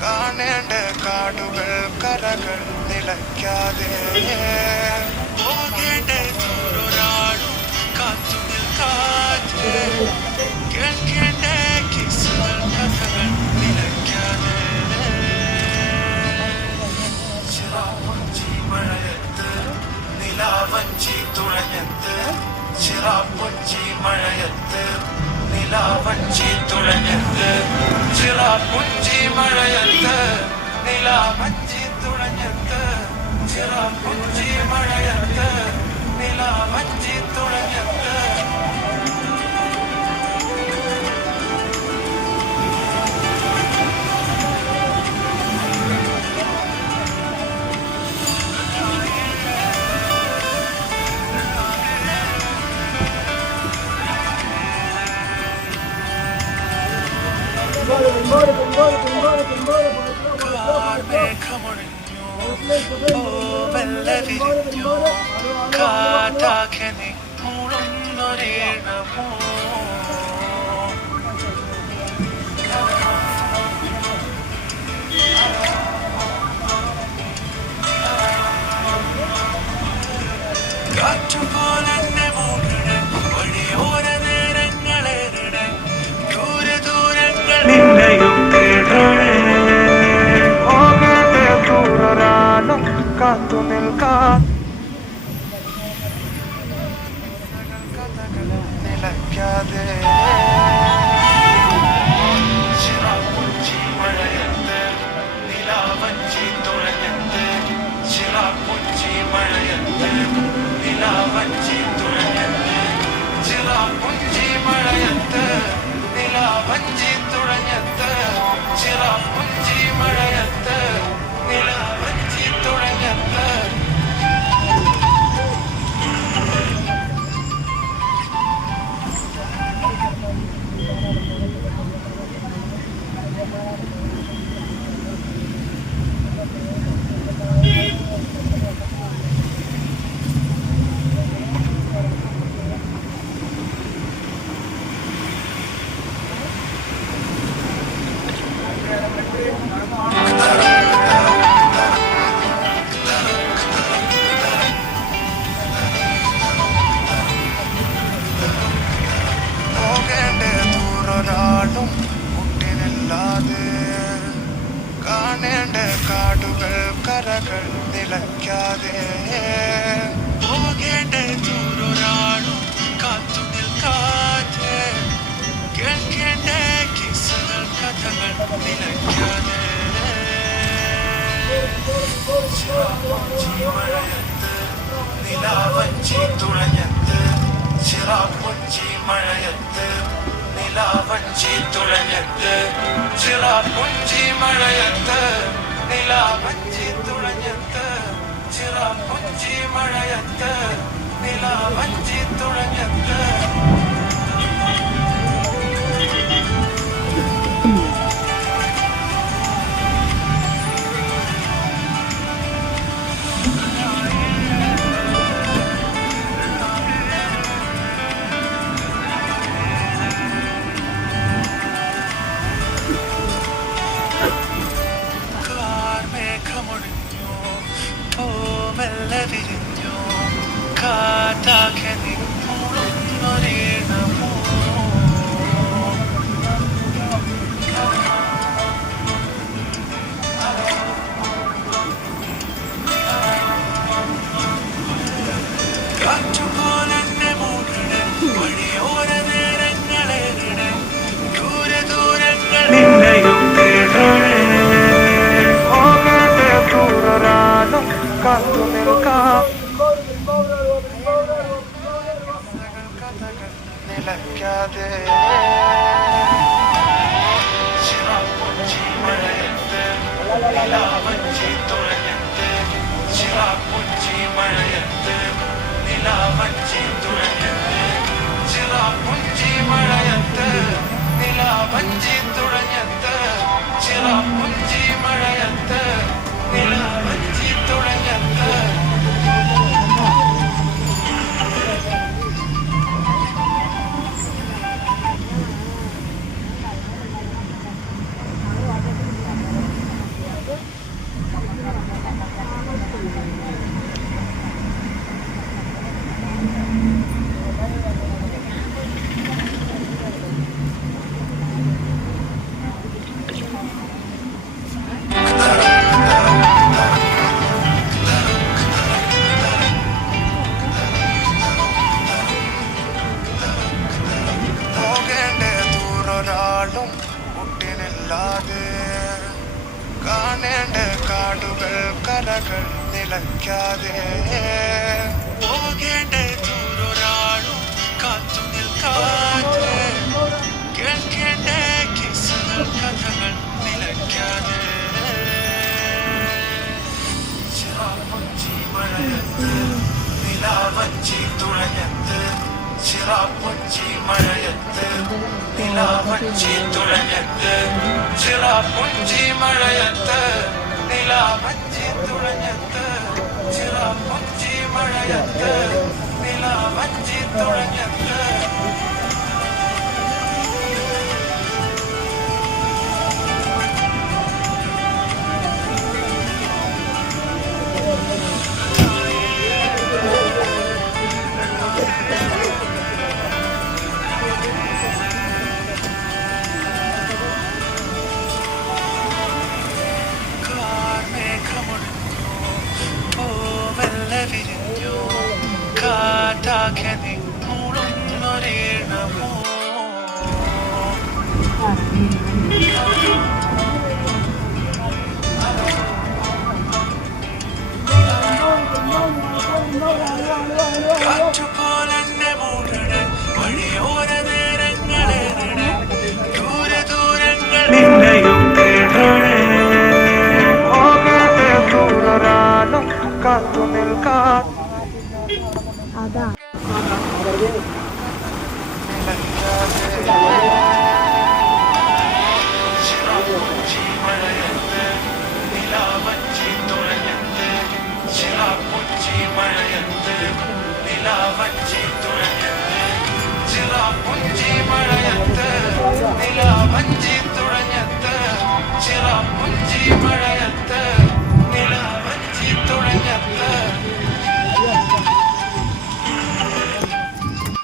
കാണേണ്ട കാടുകൾ കരകൾ നിലയ്ക്കാതെ പോകേണ്ട ദൂരൊരാളും കാത്തു നിൽക്കാതെ കേൾക്കേണ്ട കിസ്സുകൾ കഥകൾ നിലയ്ക്കാതെ ചിറാപ്പുഞ്ചി മഴയത്ത് നിലാവഞ്ചി തുഴഞ്ഞത്ത് ചിറാപ്പുഞ്ചി മഴയത്ത് നിലാവഞ്ചി തുഴഞ്ഞത്ത് ചിറാപ്പുഞ്ചി മഴയത്ത് നിലാവഞ്ചി തുഴഞ്ഞത്ത് ചിറാപ്പുഞ്ചി മഴയത്ത് നിലാവഞ്ചി തുഴഞ്ഞത്ത് കാറ്റാക്കനെ മൂളുന്നൊരീണമോ കാറ്റുപോലെ മൂടണ വഴിയോര നേരങ്ങളേറിട ദൂര ദൂരങ്ങൾ നിന്നെയും തേടണേ പോകേണ്ട ദൂരൊരാളും കാത്തു നിൽക്കാൻ നിലയ്ക്കാതെ ചിറാപ്പുഞ്ചി മഴയത്ത് നിലാവഞ്ചി തുഴഞ്ഞത്ത് ചിറാപ്പുഞ്ചി മഴയത്ത് നിലാവഞ്ചി തുഴഞ്ഞത്ത് ചിറാപ്പുഞ്ചി മഴയത്ത് നിലാവഞ്ചി തുഴഞ്ഞത്ത് ചിറാപ്പുഞ്ചി മഴയത്ത് നിലാവഞ്ചി തുഴഞ്ഞത്ത് മുട്ടിനില്ലാതെ കാണേണ്ട കാടുകൾ കരകൾ നിലയ്ക്കാതെ പോകേണ്ട ദൂരൊരാളും കാത്തു നിൽക്കാതെ കേൾക്കേണ്ട കിസ്സുകൾ കഥകൾ നിലയ്ക്കാതെ ചിറാപ്പുഞ്ചി മഴയത്ത് നിലാവഞ്ചി തുഴഞ്ഞത്ത് ചിറാപ്പുഞ്ചി മഴയത്ത് നിലാവഞ്ചി തുഴഞ്ഞത്ത് ചിറാപ്പുഞ്ചി മഴയത്ത് നിലാവഞ്ചി തുഴഞ്ഞത്ത് ചിറാപ്പുഞ്ചി മഴയത്ത് നിലാവഞ്ചി തുഴഞ്ഞത്ത് വിരിഞ്ഞു കാറ്റാക്കനെ മൂളുന്നൊരീണമോ കാറ്റുപോലെ മൂടണ വഴിയോര നേരങ്ങളേറിട ദൂര ദൂരങ്ങൾ നിന്നെയും തേടണേ പോകേണ്ട ദൂരൊരാളും കാത്തു നിൽക്കാം നിലയ്ക്കാതെ ചിറാപ്പുഞ്ചി മഴയത്ത് നിലാവഞ്ചി തുഴഞ്ഞത്ത് ചിറാപ്പുഞ്ചി മഴയത്ത് നിലാവഞ്ചി തുഴഞ്ഞത്ത് ചിറാപ്പുഞ്ചി മഴയത്ത് നിലാവഞ്ചി തുഴഞ്ഞത്ത് ചിറപ്പുഞ്ചി മഴയത്ത് നിലാവഞ്ചി തുഴഞ്ഞത്ത് കുട്ടിനില്ലാതെ കാണേണ്ട കാടുകൾ കലകൾ നിലയ്ക്കാതെ പോകേണ്ട ദൂരൊരാളും കാത്തു നിൽക്കാതെ കേൾക്കേണ്ട കിസ്സുകൾ കഥകൾ നിലയ്ക്കാതെ ചിറാപ്പുഞ്ചി മഴയത്ത് നിലാവഞ്ചി തുഴഞ്ഞത്ത് ചിറാപ്പുഞ്ചി മഴയത്ത് നിലാവഞ്ചി തുഴഞ്ഞത്ത് ചിറാപ്പുഞ്ചി മഴയത്ത് നിലാവഞ്ചി തുഴഞ്ഞത്ത് ചിറാപ്പുഞ്ചി മഴയത്ത് നിലാവഞ്ചി തുഴഞ്ഞത്ത് വിരിഞ്ഞു കാറ്റാകെ നിന്നൊരീണമോ കാറ്റുപോലെ മൂടണ് വഴിയോര നേരങ്ങളേറണ് ദൂരെ ദൂരങ്ങൾ നിന്നെയും തേടണേ ദൂരൊരാളും കാത്തു നിൽക്കാൻ അതാ ചിറാപ്പുഞ്ചി മഴയത്ത് നിലാവഞ്ചി തുഴഞ്ഞത്ത് ചിറാപ്പുഞ്ചി മഴയത്ത് നിലാവഞ്ചി തുഴഞ്ഞത്ത് ചിറാപ്പുഞ്ചി മഴയത്ത് നിലാവഞ്ചി തുഴഞ്ഞത്ത് ചിറാപ്പുഞ്ചി മഴയത്ത്